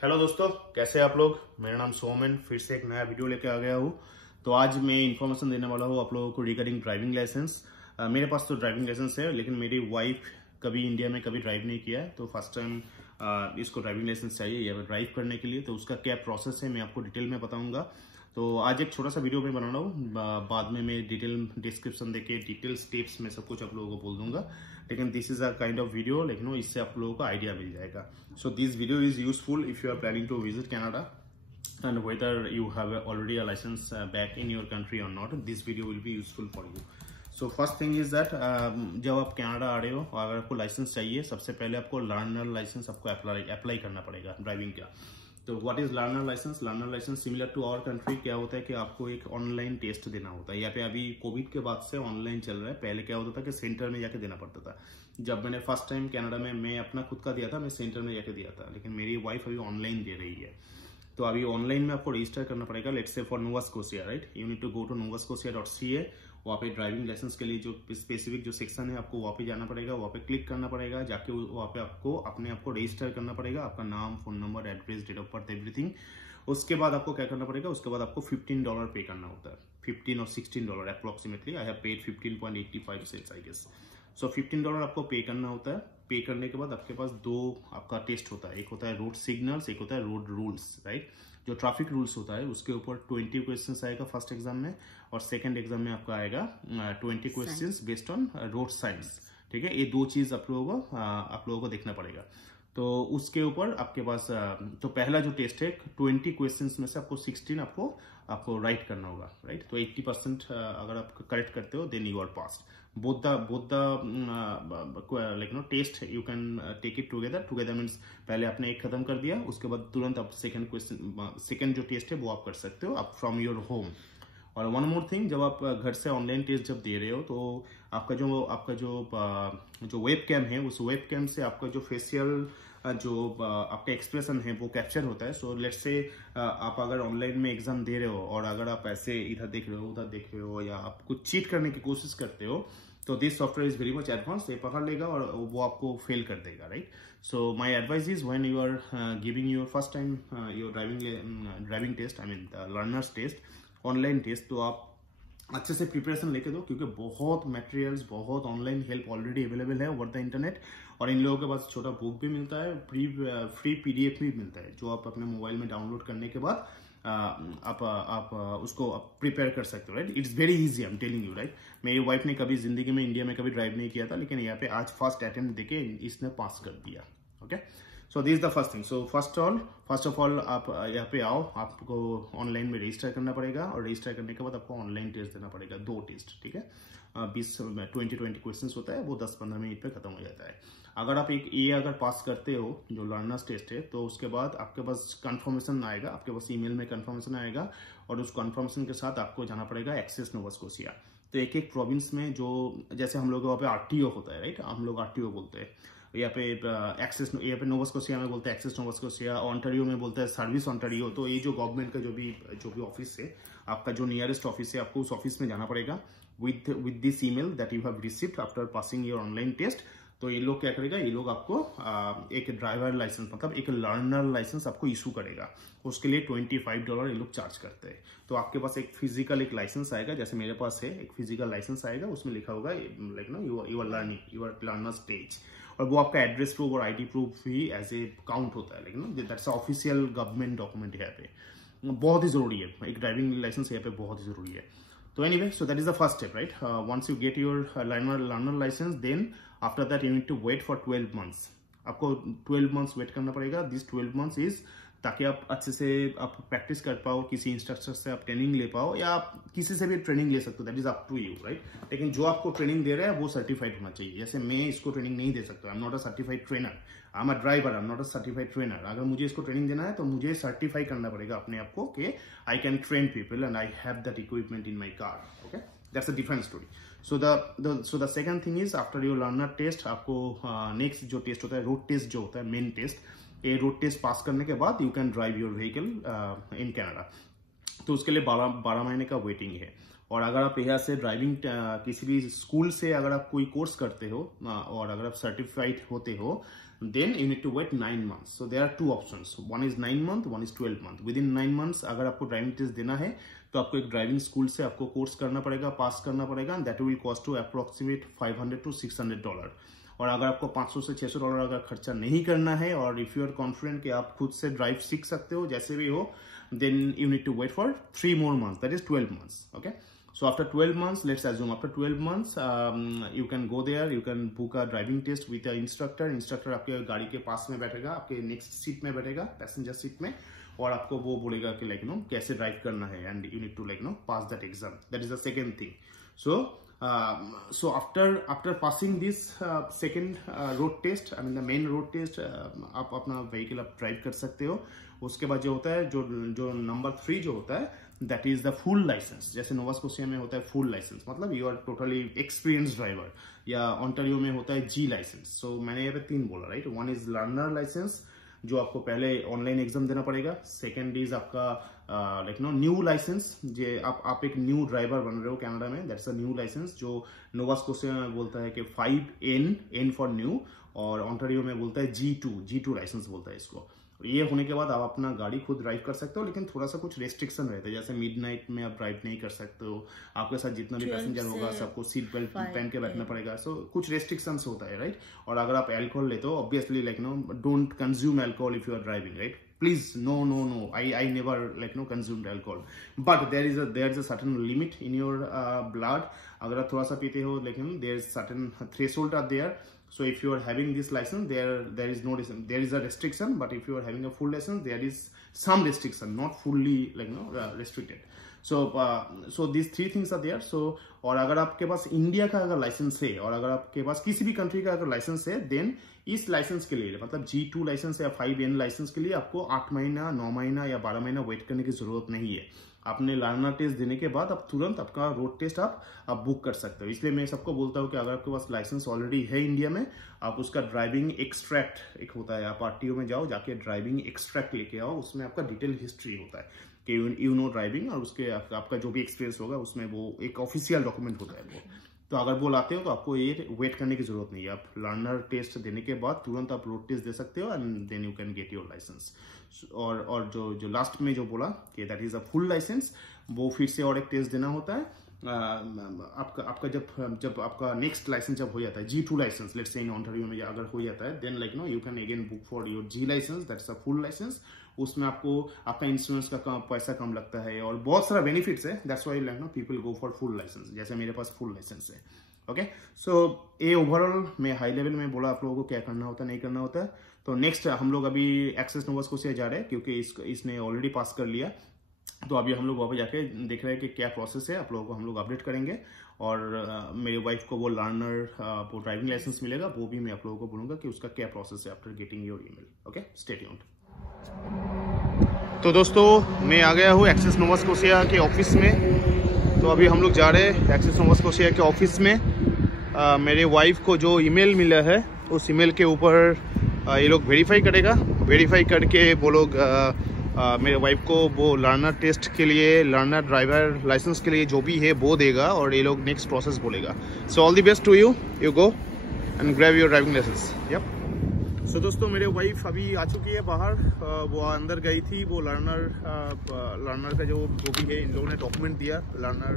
Hello दोस्तों, कैसे हैं आप लोग। मेरा नाम सोमन, फिर से एक नया वीडियो लेके आ गया हूँ। तो आज मैं इन्फॉर्मेशन देने वाला हूँ आप लोगों को रिगार्डिंग ड्राइविंग लाइसेंस। मेरे पास तो ड्राइविंग लाइसेंस है, लेकिन मेरी वाइफ कभी इंडिया में कभी ड्राइव नहीं किया है, तो फर्स्ट टाइम इसको ड्राइविंग लाइसेंस चाहिए या ड्राइव करने के लिए। तो उसका क्या प्रोसेस है मैं आपको डिटेल में बताऊंगा। तो आज एक छोटा सा वीडियो मैं बना रहा हूँ, बाद में मैं डिटेल डिस्क्रिप्शन देके डिटेल स्टेप्स में सब कुछ आप लोगों को बोल दूंगा। लेकिन this is a kind of video, लेकिन इससे आप लोगों को आइडिया मिल जाएगा। So this video is useful if you are planning to visit Canada and whether you have already a license back in your country or not, this video will be useful for you. So first thing is that जब आप Canada आ रहे हो और अगर आपको licence चाहिए, सबसे पहले आपको लर्नर लाइसेंस आपको अप्लाई करना पड़ेगा ड्राइविंग का। तो what is learner licence? Learner licence similar to our country क्या होता है कि आपको एक ऑनलाइन टेस्ट देना होता है। यहाँ पे अभी कोविड के बाद से ऑनलाइन चल रहा है, पहले क्या होता था कि सेंटर में जाके देना पड़ता था। जब मैंने फर्स्ट टाइम कनाडा में मैं अपना खुद का दिया था, मैं सेंटर में जाके दिया था, लेकिन मेरी वाइफ अभी ऑनलाइन दे रही है। तो अभी ऑनलाइन में आपको रजिस्टर करना पड़ेगा। Let's say for Nova Scotia, right, you need to go to novascotia.ca। वहाँ पे ड्राइविंग लाइसेंस के लिए जो स्पेसिफिक जो सेक्शन है आपको वहाँ पे जाना पड़ेगा, वहाँ पे क्लिक करना पड़ेगा। जाके वहाँ पे आपको अपने आप को रजिस्टर करना पड़ेगा, आपका नाम, phone number, address, date of birth, everything. उसके बाद आपको क्या करना पड़ेगा, उसके बाद आपको $15 पे करना होता है, 15 और $16 approximately. I have paid 15.85 cents I guess. So $15 आपको पे करना होता है। पे करने के बाद आपके पास दो आपका टेस्ट होता है, एक होता है रोड सिग्नल्स, एक होता है रोड रूल्स, राइट। जो ट्रैफिक रूल्स होता है उसके ऊपर 20 क्वेश्चंस आएगा फर्स्ट एग्जाम में, और सेकंड एग्जाम में आपका आएगा 20 questions based on road science. ठीक है, ये दो चीज आप लोगों को देखना पड़ेगा। तो उसके ऊपर आपके पास तो पहला जो टेस्ट है 20 क्वेश्चंस में से आपको 16 आपको राइट करना होगा, राइट। तो 80% अगर आप करेक्ट करते हो then you are passed. both the like test you can take it together means पहले आपने एक खत्म कर दिया, उसके बाद तुरंत आप सेकंड जो टेस्ट है वो आप कर सकते हो आप फ्रॉम योर होम। और वन मोर थिंग, जब आप घर से ऑनलाइन टेस्ट जब दे रहे हो तो आपका जो वेब कैम है, उस वेब कैम से आपका जो फेशियल जो आपका एक्सप्रेशन है वो कैप्चर होता है। सो लेट्स से आप अगर ऑनलाइन में एग्जाम दे रहे हो और अगर आप ऐसे इधर देख रहे हो उधर देख रहे हो या आप कुछ चीट करने की कोशिश करते हो, तो this software is very much advance. ये पकड़ लेगा और वो आपको फेल कर देगा, right. So my advice is when you are giving your first time your driving test, I mean learners test, online test, तो आप अच्छे से प्रिपरेशन लेके दो, क्योंकि बहुत मटेरियल्स, बहुत ऑनलाइन हेल्प ऑलरेडी अवेलेबल है ओवर द इंटरनेट। और इन लोगों के पास छोटा बुक भी मिलता है, फ्री PDF भी मिलता है, जो आप अपने मोबाइल में डाउनलोड करने के बाद आप उसको प्रिपेयर कर सकते हो, right. It's very easy, I am telling you, right. मेरी वाइफ ने कभी जिंदगी में इंडिया में कभी ड्राइव नहीं किया था, लेकिन यहाँ पे आज फर्स्ट अटेम्प्ट देके इसने पास कर दिया। Okay, so this is the first thing. So first of all आप यहाँ पे आओ, आपको ऑनलाइन में रजिस्टर करना पड़ेगा, और रजिस्टर करने के बाद आपको ऑनलाइन टेस्ट देना पड़ेगा, 2 टेस्ट, ठीक है। 20 क्वेश्चंस होता है, वो 10-15 मिनट पे खत्म हो जाता है। अगर आप अगर पास करते हो जो लर्नर्स टेस्ट है, तो उसके बाद आपके पास कंफर्मेशन आएगा, आपके पास ईमेल में कंफर्मेशन आएगा, और उस कंफर्मेशन के साथ आपको जाना पड़ेगा एक्सेस नोवा स्कोशिया। तो एक प्रोविंस में जो जैसे हम लोग वहाँ पे RTO होता है, राइट, हम लोग RTO बोलते हैं। यहाँ पे नोवा स्कोशिया में बोलते हैं एक्सेस नोवा स्कोशिया, ऑन्टारियो में बोलते हैं सर्विस ऑन्टारियो। तो ये जो गवर्नमेंट का जो भी ऑफिस है, आपका जो नियरेस्ट ऑफिस है, आपको उस ऑफिस में जाना पड़ेगा with this email that you have received after passing your online test. तो ये लोग क्या करेगा, ये लोग आपको एक ड्राइवर लाइसेंस, मतलब एक लर्नर लाइसेंस आपको इशू करेगा। उसके लिए $25 ये लोग चार्ज करते हैं। तो आपके पास एक फिजिकल एक लाइसेंस आएगा, जैसे मेरे पास है, एक फिजिकल लाइसेंस आएगा, उसमें लिखा होगा like you are learner stage, और वो आपका एड्रेस प्रूफ और ID प्रूफ भी एज ए काउंट होता है, लेकिन दैट्स ऑफिशियल गवर्नमेंट डॉक्यूमेंट। यहाँ पे बहुत ही जरूरी है, एक ड्राइविंग लाइसेंस यहाँ पे बहुत ही जरूरी है। तो anyway, so that is the first step, right. Once you get your learner licence, then after that you need to wait for 12 months. आपको 12 मंथ्स वेट करना पड़ेगा। दिस 12 मंथ्स इज ताकि आप अच्छे से आप प्रैक्टिस कर पाओ, किसी इंस्ट्रक्टर से आप ट्रेनिंग ले पाओ, या आप किसी से भी ट्रेनिंग ले सकते हो, that is up to you, right. लेकिन जो आपको ट्रेनिंग दे रहा है वो सर्टिफाइड होना चाहिए। जैसे मैं इसको ट्रेनिंग नहीं दे सकता, I am not a certified trainer, I am a driver, I am not a certified trainer. अगर मुझे इसको ट्रेनिंग देना है तो मुझे सर्टिफाई करना पड़ेगा अपने आप को कि I can train people and I have that equipment in my car. Okay, that's a different story. So the second thing is after your learner test, आपको नेक्स्ट जो टेस्ट होता है, रोड टेस्ट जो होता है, मेन टेस्ट, ये road test pass करने के बाद you can drive your vehicle in Canada. तो उसके लिए 12 महीने का वेटिंग है। और अगर आप यहाँ से ड्राइविंग किसी भी स्कूल से अगर आप कोई कोर्स करते हो और अगर आप सर्टिफाइड होते हो, then you need to wait 9 months. So there are two options. One is 9 month, one is 12 month. Within 9 months अगर आपको ड्राइविंग टेस्ट देना है तो आपको एक ड्राइविंग स्कूल से आपको कोर्स करना पड़ेगा, पास करना पड़ेगा, and that will cost you approximate $500 to $600. और अगर आपको $500 से $600 अगर खर्चा नहीं करना है और इफ यू आर कॉन्फिडेंट कि आप खुद से ड्राइव सीख सकते हो जैसे भी हो, then you need to wait for 3 more months, that is 12 months. Okay, so after 12 months, let's assume after 12 months you can go there, you can book a driving test with an instructor. Instructor आपके गाड़ी के पास में बैठेगा, आपके next seat में बैठेगा, passenger seat में, और आपको वो बोलेगा कि लाइक कैसे ड्राइव करना है, and you need to like pass that exam. That is the second thing. So after passing this second road test, I mean the main road test, आप अपना व्हीकल आप ड्राइव कर सकते हो. उसके बाद जो होता है, जो नंबर 3 जो होता है, that is the full licence. जैसे नोवा स्कोशिया में होता है फुल लाइसेंस, मतलब you are totally experience driver, या ऑन्टारियो में होता है जी लाइसेंस. सो मैंने यहाँ पे 3 बोला, right. One is learner licence जो आपको पहले ऑनलाइन एग्जाम देना पड़ेगा. सेकेंड इज आपका न्यू लाइसेंस, जे आप एक न्यू ड्राइवर बन रहे हो कनाडा में, दैट्स अ न्यू लाइसेंस, जो नोवा स्कोशिया में बोलता है कि 5N फॉर न्यू, और ऑन्टारियो में बोलता है G2 लाइसेंस बोलता है इसको. ये होने के बाद आप अपना गाड़ी खुद ड्राइव कर सकते हो, लेकिन थोड़ा सा कुछ रेस्ट्रिक्शन रहता है. जैसे मिडनाइट में आप ड्राइव नहीं कर सकते हो, आपके साथ जितना भी पैसेंजर होगा सबको सीट बेल्ट पहन के बैठना पड़ेगा. सो कुछ रेस्ट्रिक्शंस होता है, राइट. और अगर आप अल्कोहल लेते हो, obviously don't consume alcohol if you are driving, right. Please, no. I never consumed alcohol, but there is a certain limit in your blood. अगर आप थोड़ा सा पीते हो, लेकिन there is certain threshold are there. So if you are having this license, there is no there is a restriction, but if you are having a full license, there is some restriction, not fully restricted. So these 3 things are there. So और अगर आपके पास India का अगर licence है, और अगर आपके पास किसी भी कंट्री का अगर लाइसेंस है, देन इस लाइसेंस के लिए, मतलब G2 लाइसेंस या 5N लाइसेंस के लिए आपको 8 महीना, 9 महीना या 12 महीना वेट करने की जरूरत नहीं है. आपने लर्नर टेस्ट देने के बाद आप तुरंत आपका रोड टेस्ट आप बुक कर सकते हो. इसलिए मैं सबको बोलता हूँ कि अगर आपके पास लाइसेंस ऑलरेडी है इंडिया में, आप उसका ड्राइविंग एक्सट्रैक्ट एक होता है, आप RTO में जाओ, जाके ड्राइविंग एक्सट्रैक्ट लेके आओ. उसमें आपका डिटेल हिस्ट्री होता है कि यू नो ड्राइविंग, और उसके आपका जो भी एक्सपीरियंस होगा उसमें वो एक ऑफिशियल डॉक्यूमेंट होता है वो. तो अगर वो लाते हो तो आपको ये वेट करने की जरूरत नहीं है. आप लर्नर टेस्ट देने के बाद तुरंत आप रोड टेस्ट दे सकते हो, and then you can get your licence. और जो लास्ट में जो बोला कि that is a full licence, वो फिर से और एक टेस्ट देना होता है. आपका जब आपका नेक्स्ट लाइसेंस जब हो जाता है, G2 licence, let's say in Ontario में अगर हो जाता है, then you can again book for your G licence, that's a full licence. उसमें आपको आपका इंश्योरेंस का पैसा कम लगता है और बहुत सारा बेनिफिट्स है. That's why people go for full licence, जैसे मेरे पास फुल लाइसेंस है. ओके, सो ये ओवरऑल मैं हाई लेवल में बोला आप लोगों को क्या करना होता है, नहीं करना होता है. तो नेक्स्ट हम लोग अभी एक्सेस नोवा स्कोशिया जा रहे हैं, क्योंकि इसने ऑलरेडी पास कर लिया. तो अभी हम लोग वहाँ पे जाके देख रहे हैं कि क्या प्रोसेस है. आप लोगों को हम लोग अपडेट करेंगे. और मेरी वाइफ को वो लर्नर वो ड्राइविंग लाइसेंस मिलेगा, वो भी मैं आप लोगों को बोलूँगा कि उसका क्या प्रोसेस है after getting your email. Okay, stay tuned. तो दोस्तों मैं आ गया हूँ एक्सेस नोवा स्कोशिया के ऑफिस में. तो अभी हम लोग जा रहे हैं एक्सेस नोवा स्कोशिया के ऑफिस में. मेरे वाइफ को जो ईमेल मिला है, उस ईमेल के ऊपर ये लोग वेरीफाई करेगा. वेरीफाई करके वो लोग मेरे वाइफ को वो लर्नर टेस्ट के लिए, लर्नर ड्राइवर लाइसेंस के लिए जो भी है वो देगा, और ये लोग नेक्स्ट प्रोसेस बोलेगा. So all the best to you. You go and grab your driving licence. Yup. So दोस्तों मेरे वाइफ अभी आ चुकी है बाहर. वो अंदर गई थी. वो लर्नर का जो भी है, इन लोगों ने डॉक्यूमेंट दिया. लर्नर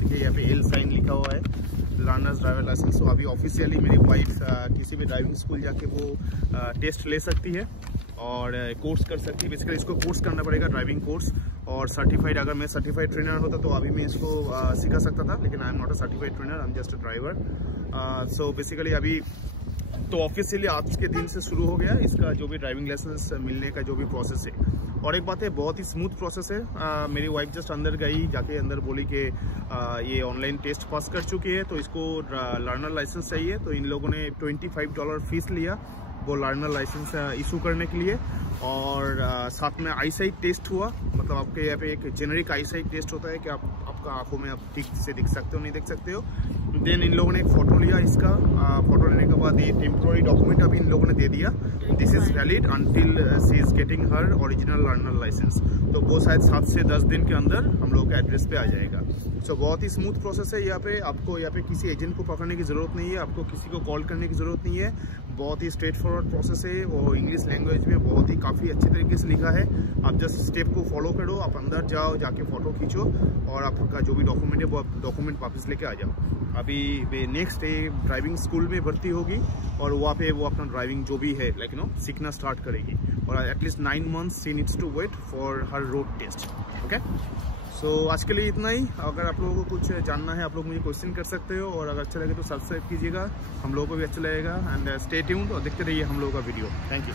देखिए यहाँ पे L साइन लिखा हुआ है, लर्नर्स ड्राइवर लाइसेंस. तो अभी ऑफिशियली मेरी वाइफ किसी भी ड्राइविंग स्कूल जाके वो टेस्ट ले सकती है और कोर्स कर सकती है. बेसिकली इसको कोर्स करना पड़ेगा, ड्राइविंग कोर्स. और सर्टिफाइड, अगर मैं सर्टिफाइड ट्रेनर होता तो अभी मैं इसको सिखा सकता था, लेकिन I am not a certified trainer, I am just a driver. So basically अभी तो ऑफिशियली आज के दिन से शुरू हो गया इसका जो भी ड्राइविंग लाइसेंस मिलने का जो भी प्रोसेस है. और एक बात है, बहुत ही स्मूथ प्रोसेस है. मेरी वाइफ जस्ट अंदर गई, जाके अंदर बोली कि ये ऑनलाइन टेस्ट पास कर चुकी है, तो इसको लर्नर लाइसेंस चाहिए. तो इन लोगों ने $25 फीस लिया वो लर्नर लाइसेंस इशू करने के लिए. और साथ में आईसाइट टेस्ट हुआ. मतलब आपके यहाँ पे एक जेनरिक आईसाइट टेस्ट होता है कि आपका आंखों में आप ठीक से दिख सकते हो, नहीं देख सकते हो. देन इन लोगों ने एक फ़ोटो लिया इसका, फ़ोटो लेने के बाद ये टेम्प्रोरी डॉक्यूमेंट अभी इन लोगों ने दे दिया, this is valid until she is getting her original learner licence. तो वो शायद 7 से 10 दिन के अंदर हम लोग के एड्रेस पे आ जाएगा। सो बहुत ही स्मूथ प्रोसेस है। यहाँ पे आपको किसी एजेंट को पकड़ने की ज़रूरत नहीं है, आपको किसी को कॉल करने की ज़रूरत नहीं है। बहुत ही स्ट्रेट फॉरवर्ड प्रोसेस है और इंग्लिश लैंग्वेज में बहुत ही काफ़ी अच्छे तरीके से लिखा है। आप जस्ट स्टेप को फॉलो करो, आप अंदर जाओ, जाके फ़ोटो खींचो और आपका जो भी डॉक्यूमेंट है वो डॉक्यूमेंट वापस लेके आ जाओ। अभी वे नेक्स्ट डे ड्राइविंग स्कूल में भर्ती होगी और वहाँ पे वो अपना ड्राइविंग जो भी है सीखना स्टार्ट करेगी और at least 9 months she needs to wait for her road test. Okay, so आज के लिए इतना ही। अगर आप लोगों को कुछ जानना है आप लोग मुझे क्वेश्चन कर सकते हो और अगर अच्छा लगे तो सब्सक्राइब कीजिएगा, हम लोगों को भी अच्छा लगेगा। एंड स्टे ट्यून्ड और देखते रहिए हम लोगों का वीडियो। Thank you.